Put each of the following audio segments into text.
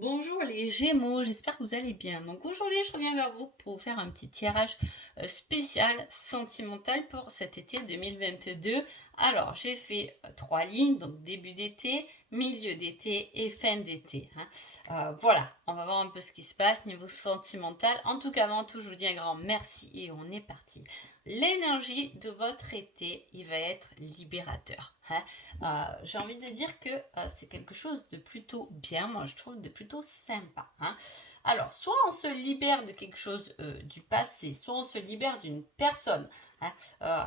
Bonjour les Gémeaux, j'espère que vous allez bien. Donc aujourd'hui, je reviens vers vous pour vous faire un petit tirage spécial sentimental pour cet été 2022. Alors, j'ai fait 3 lignes, donc début d'été, milieu d'été et fin d'été. Voilà, on va voir un peu ce qui se passe niveau sentimental. En tout cas, avant tout, je vous dis un grand merci et on est parti. L'énergie de votre été, il va être libérateur. J'ai envie de dire que c'est quelque chose de plutôt bien, moi je trouve, de plutôt sympa. Alors, soit on se libère de quelque chose du passé, soit on se libère d'une personne. hein. Euh,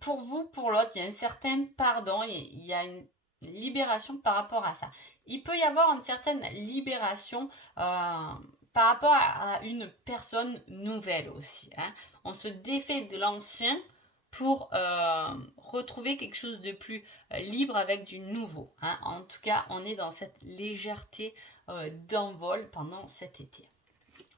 pour vous, pour l'autre, il y a un certain pardon, il y a une libération par rapport à ça. Il peut y avoir une certaine libération par rapport à une personne nouvelle aussi. On se défait de l'ancien pour retrouver quelque chose de plus libre avec du nouveau. En tout cas, on est dans cette légèreté d'envol pendant cet été.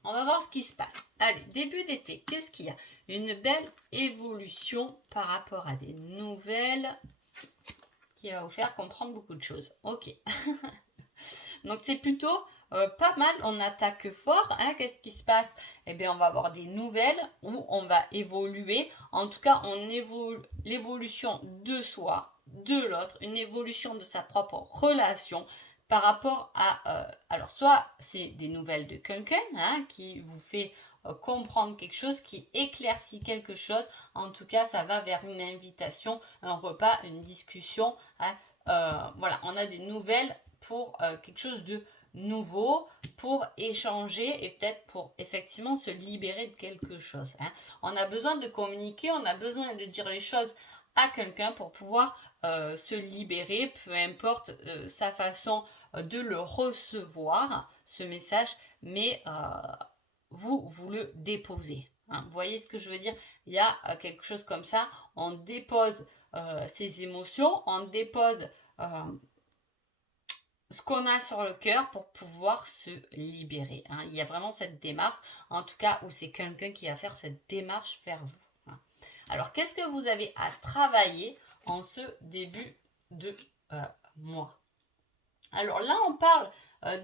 On va voir ce qui se passe. Allez, début d'été, qu'est-ce qu'il y a? Une belle évolution par rapport à des nouvelles qui va vous faire comprendre beaucoup de choses. Ok. Donc c'est plutôt pas mal, on attaque fort. Qu'est-ce qui se passe? Eh bien, on va avoir des nouvelles où on va évoluer. En tout cas, on évolue l'évolution de soi, de l'autre, une évolution de sa propre relation par rapport à... alors, soit c'est des nouvelles de quelqu'un qui vous fait comprendre quelque chose, qui éclaircit quelque chose. En tout cas, ça va vers une invitation, un repas, une discussion. Voilà, on a des nouvelles pour quelque chose de nouveau, pour échanger et peut-être pour effectivement se libérer de quelque chose. On a besoin de communiquer, on a besoin de dire les choses à quelqu'un pour pouvoir se libérer, peu importe sa façon de le recevoir, ce message, mais vous le déposez. Vous voyez ce que je veux dire? Il y a quelque chose comme ça, on dépose ses émotions, on dépose ce qu'on a sur le cœur pour pouvoir se libérer. Il y a vraiment cette démarche, en tout cas, où c'est quelqu'un qui va faire cette démarche vers vous. Alors, qu'est-ce que vous avez à travailler en ce début de mois? Alors là, on parle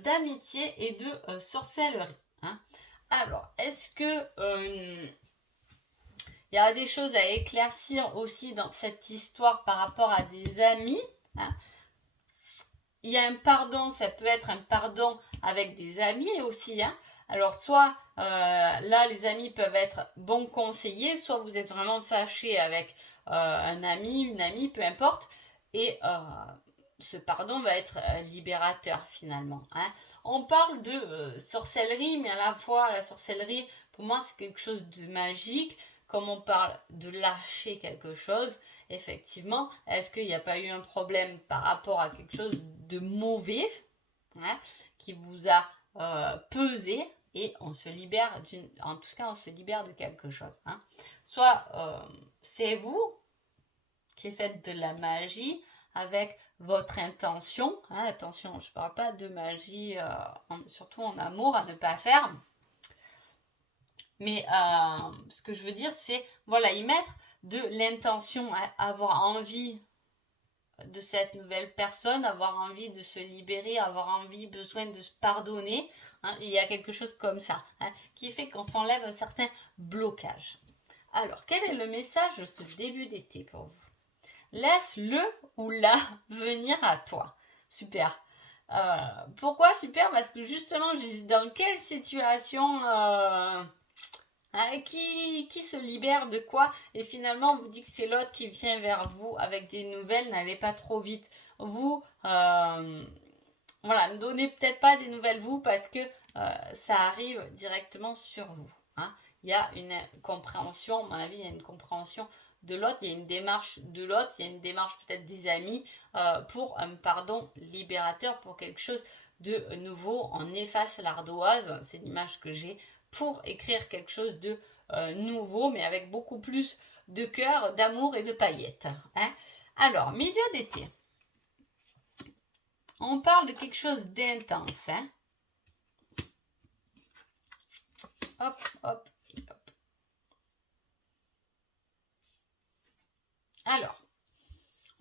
d'amitié et de sorcellerie. Alors, est-ce que il y a des choses à éclaircir aussi dans cette histoire par rapport à des amis? Il y a un pardon, ça peut être un pardon avec des amis aussi. Alors, soit là, les amis peuvent être bons conseillers, soit vous êtes vraiment fâché avec un ami, une amie, peu importe. Et ce pardon va être libérateur finalement. On parle de sorcellerie, mais à la fois, la sorcellerie, pour moi, c'est quelque chose de magique. Comme on parle de lâcher quelque chose, effectivement, est-ce qu'il n'y a pas eu un problème par rapport à quelque chose de mauvais qui vous a pesé et on se libère en tout cas on se libère de quelque chose. Soit c'est vous qui faites de la magie avec votre intention. Attention, je ne parle pas de magie, surtout en amour, à ne pas faire. Mais ce que je veux dire, c'est voilà, y mettre de l'intention, avoir envie de cette nouvelle personne, avoir envie de se libérer, avoir envie, besoin de se pardonner. Il y a quelque chose comme ça qui fait qu'on s'enlève un certain blocage. Alors, quel est le message de ce début d'été pour vous? Laisse-le ou la venir à toi. Super. Pourquoi super? Parce que justement, je dis dans quelle situation qui se libère de quoi? Et finalement, on vous dit que c'est l'autre qui vient vers vous avec des nouvelles, n'allez pas trop vite. Vous, voilà, ne donnez peut-être pas des nouvelles vous parce que ça arrive directement sur vous. Il y a une compréhension, à mon avis, il y a une compréhension de l'autre, il y a une démarche de l'autre, il y a une démarche peut-être des amis pour un pardon libérateur, pour quelque chose de nouveau. On efface l'ardoise, c'est l'image que j'ai, pour écrire quelque chose de nouveau, mais avec beaucoup plus de cœur, d'amour et de paillettes. Alors, milieu d'été. On parle de quelque chose d'intense. Hop, hop, hop. Alors,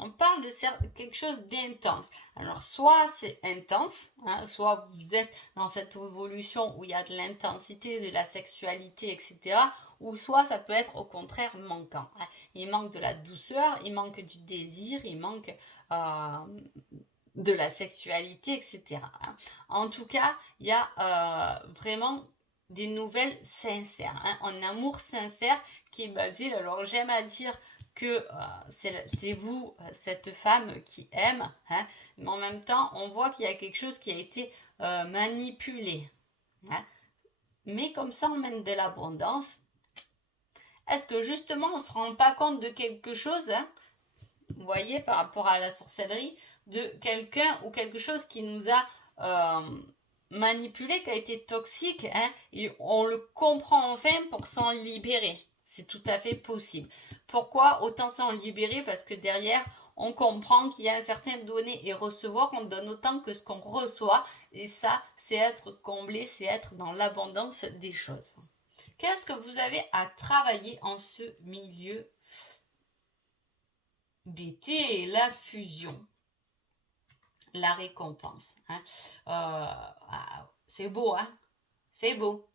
on parle de quelque chose d'intense. Alors, soit c'est intense, hein, soit vous êtes dans cette évolution où il y a de l'intensité, de la sexualité, etc. Ou soit ça peut être au contraire manquant. Hein. Il manque de la douceur, il manque du désir, il manque de la sexualité, etc. Hein. En tout cas, il y a vraiment des nouvelles sincères, hein, un amour sincère qui est basé, alors j'aime à dire que c'est vous, cette femme qui aime, hein, mais en même temps, on voit qu'il y a quelque chose qui a été manipulé. Hein. Mais comme ça, on mène de l'abondance. Est-ce que justement, on ne se rend pas compte de quelque chose, hein, vous voyez, par rapport à la sorcellerie, de quelqu'un ou quelque chose qui nous a manipulé, qui a été toxique, hein, et on le comprend enfin pour s'en libérer. C'est tout à fait possible. Pourquoi autant s'en libérer? Parce que derrière, on comprend qu'il y a un certain donner et recevoir. On donne autant que ce qu'on reçoit. Et ça, c'est être comblé, c'est être dans l'abondance des choses. Qu'est-ce que vous avez à travailler en ce milieu d'été? La fusion, la récompense. Hein. C'est beau, hein? C'est beau.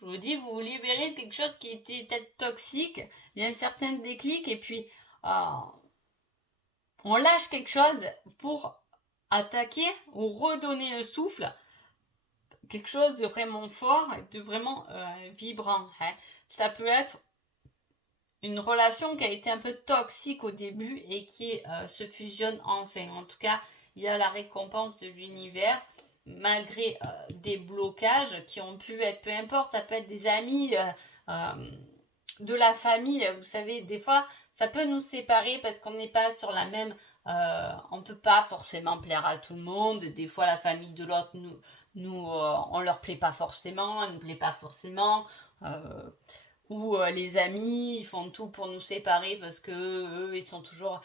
Je vous dis, vous vous libérez de quelque chose qui était peut-être toxique. Il y a un certain déclic et puis on lâche quelque chose pour attaquer ou redonner un souffle. Quelque chose de vraiment fort et de vraiment vibrant. Hein. Ça peut être une relation qui a été un peu toxique au début et qui se fusionne enfin. En tout cas, il y a la récompense de l'univers malgré des blocages qui ont pu être, peu importe, ça peut être des amis, de la famille. Vous savez, des fois, ça peut nous séparer parce qu'on n'est pas sur la même... on ne peut pas forcément plaire à tout le monde. Des fois, la famille de l'autre, on leur plaît pas forcément, elle ne plaît pas forcément. Ou les amis, ils font tout pour nous séparer parce que eux, ils sont toujours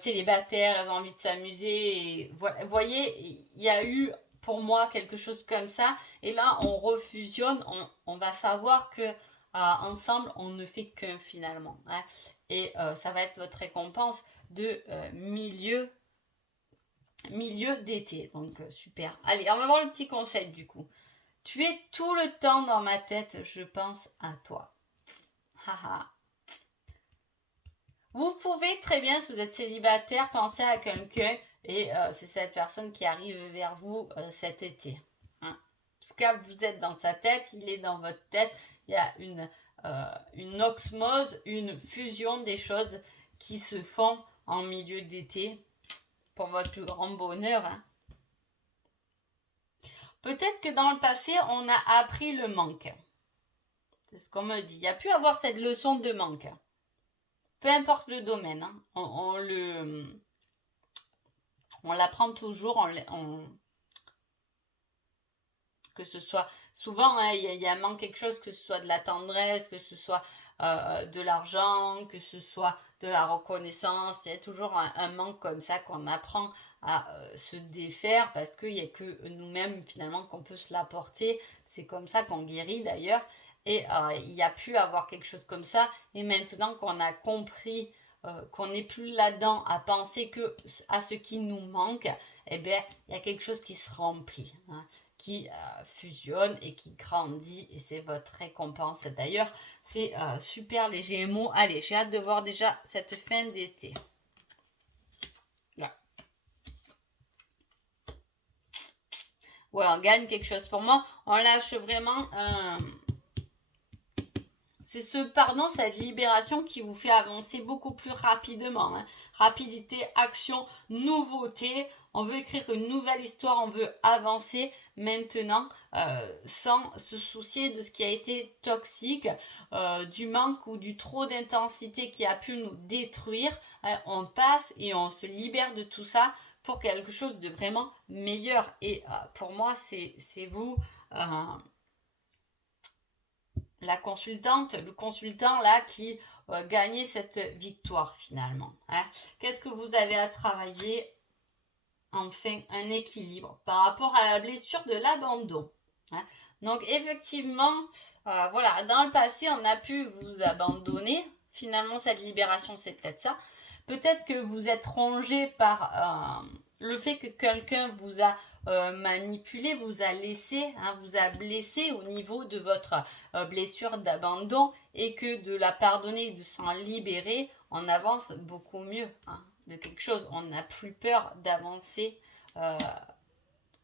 célibataires, ils ont envie de s'amuser. Vous voyez, il y a eu pour moi quelque chose comme ça. Et là, on refusionne, on va savoir que ensemble, on ne fait qu'un finalement. Hein. Et ça va être votre récompense de milieu d'été. Donc, super. Allez, on va voir le petit conseil du coup. Tu es tout le temps dans ma tête, je pense à toi. Haha. Vous pouvez très bien, si vous êtes célibataire, penser à quelqu'un et c'est cette personne qui arrive vers vous cet été. Hein. En tout cas, vous êtes dans sa tête, il est dans votre tête. Il y a une osmose, une fusion des choses qui se font en milieu d'été pour votre plus grand bonheur. Hein. Peut-être que dans le passé, on a appris le manque. C'est ce qu'on me dit. Il y a pu avoir cette leçon de manque. Peu importe le domaine, hein, on l'apprend toujours, que ce soit souvent, hein, il y a manque quelque chose, que ce soit de la tendresse, que ce soit de l'argent, que ce soit de la reconnaissance, il y a toujours un manque comme ça qu'on apprend à se défaire parce qu'il n'y a que nous-mêmes finalement qu'on peut se l'apporter. C'est comme ça qu'on guérit d'ailleurs. Et il y a pu avoir quelque chose comme ça. Et maintenant qu'on a compris qu'on n'est plus là-dedans à penser que à ce qui nous manque, eh bien, il y a quelque chose qui se remplit, hein, qui fusionne et qui grandit. Et c'est votre récompense. D'ailleurs, c'est super les Gémeaux. Allez, j'ai hâte de voir déjà cette fin d'été. Là. Ouais, on gagne quelque chose pour moi. On lâche vraiment... C'est ce pardon, cette libération qui vous fait avancer beaucoup plus rapidement. Hein. Rapidité, action, nouveauté. On veut écrire une nouvelle histoire, on veut avancer maintenant sans se soucier de ce qui a été toxique, du manque ou du trop d'intensité qui a pu nous détruire. On passe et on se libère de tout ça pour quelque chose de vraiment meilleur. Et pour moi, c'est vous... la consultante, le consultant là qui gagnait cette victoire finalement. Hein. Qu'est-ce que vous avez à travailler? Enfin, un équilibre par rapport à la blessure de l'abandon. Hein. Donc effectivement, voilà, dans le passé, on a pu vous abandonner. Finalement, cette libération, c'est peut-être ça. Peut-être que vous êtes rongé par le fait que quelqu'un vous a manipulé, vous a laissé, hein, vous a blessé au niveau de votre blessure d'abandon et que de la pardonner et de s'en libérer, on avance beaucoup mieux, hein, de quelque chose. On n'a plus peur d'avancer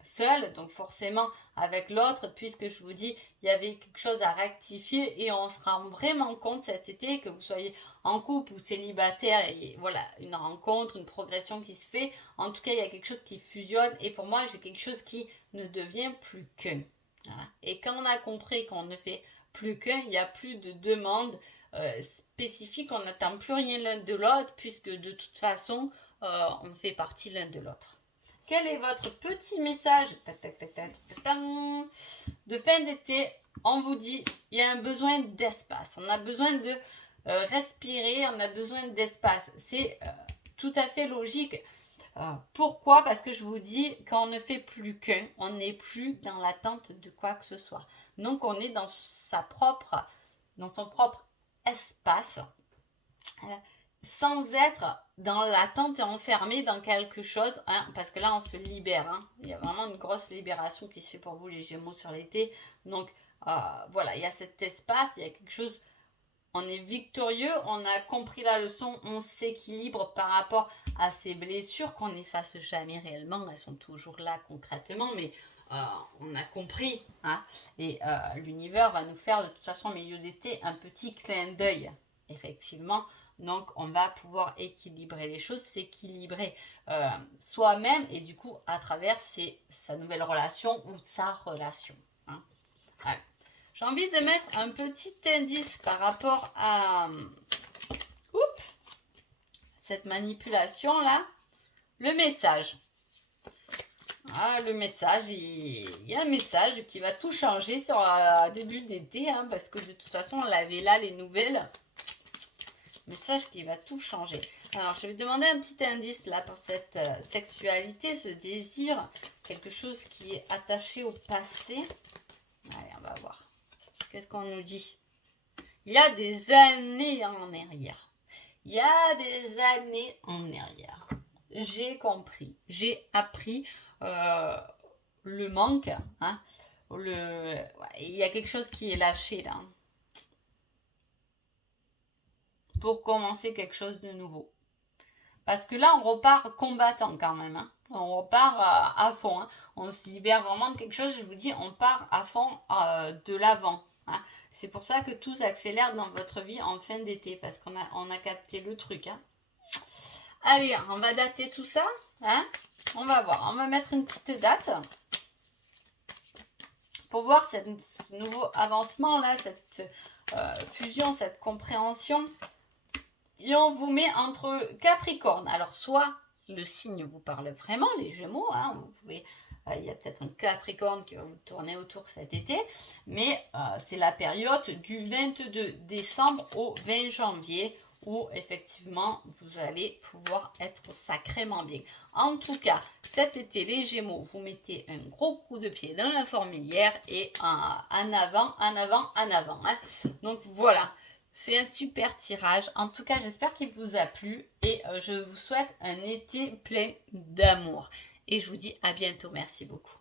seul, donc forcément avec l'autre, puisque je vous dis, il y avait quelque chose à rectifier et on se rend vraiment compte cet été, que vous soyez en couple ou célibataire, et voilà, une rencontre, une progression qui se fait. En tout cas, il y a quelque chose qui fusionne et pour moi, j'ai quelque chose qui ne devient plus qu'un. Voilà. Et quand on a compris qu'on ne fait plus qu'un, il n'y a plus de demande spécifique, on n'attend plus rien l'un de l'autre, puisque de toute façon, on fait partie l'un de l'autre. Quel est votre petit message de fin d'été? On vous dit, il y a un besoin d'espace. On a besoin de respirer, on a besoin d'espace. C'est tout à fait logique. Pourquoi? Parce que je vous dis, quand on ne fait plus qu'un, on n'est plus dans l'attente de quoi que ce soit. Donc, on est dans son propre espace. Sans être dans l'attente et enfermé dans quelque chose, hein, parce que là on se libère, hein. Il y a vraiment une grosse libération qui se fait pour vous les Gémeaux sur l'été, donc voilà, il y a cet espace, il y a quelque chose, on est victorieux, on a compris la leçon, on s'équilibre par rapport à ces blessures qu'on n'efface jamais réellement, elles sont toujours là concrètement, mais on a compris, hein, et l'univers va nous faire de toute façon au milieu d'été un petit clin d'œil, effectivement. Donc, on va pouvoir équilibrer les choses, s'équilibrer soi-même et du coup, à travers sa nouvelle relation ou sa relation. Hein. Ouais. J'ai envie de mettre un petit indice par rapport à cette manipulation-là. Le message. Ah, le message, il y a un message qui va tout changer sur début d'été, hein, parce que de toute façon, on l'avait là, les nouvelles. Message qui va tout changer. Alors, je vais demander un petit indice là pour cette sexualité, ce désir, quelque chose qui est attaché au passé. Allez, on va voir. Qu'est-ce qu'on nous dit? Il y a des années en arrière. Il y a des années en arrière. J'ai compris, j'ai appris le manque. Hein, il y a quelque chose qui est lâché là. Pour commencer quelque chose de nouveau. Parce que là, on repart combattant quand même. Hein. On repart à fond. Hein. On se libère vraiment de quelque chose. Je vous dis, on part à fond de l'avant. Hein. C'est pour ça que tout s'accélère dans votre vie en fin d'été. Parce qu'on a capté le truc. Hein. Allez, on va dater tout ça. Hein. On va voir. On va mettre une petite date. Pour voir ce nouveau avancement là, cette fusion, cette compréhension. Et on vous met entre Capricorne. Alors, soit le signe vous parle vraiment, les Gémeaux, hein, vous pouvez, il y a peut-être un Capricorne qui va vous tourner autour cet été, mais c'est la période du 22 décembre au 20 janvier où effectivement vous allez pouvoir être sacrément bien. En tout cas, cet été, les Gémeaux, vous mettez un gros coup de pied dans la fourmilière et en avant, en avant, en avant. Hein. Donc voilà. C'est un super tirage. En tout cas, j'espère qu'il vous a plu et je vous souhaite un été plein d'amour. Et je vous dis à bientôt. Merci beaucoup.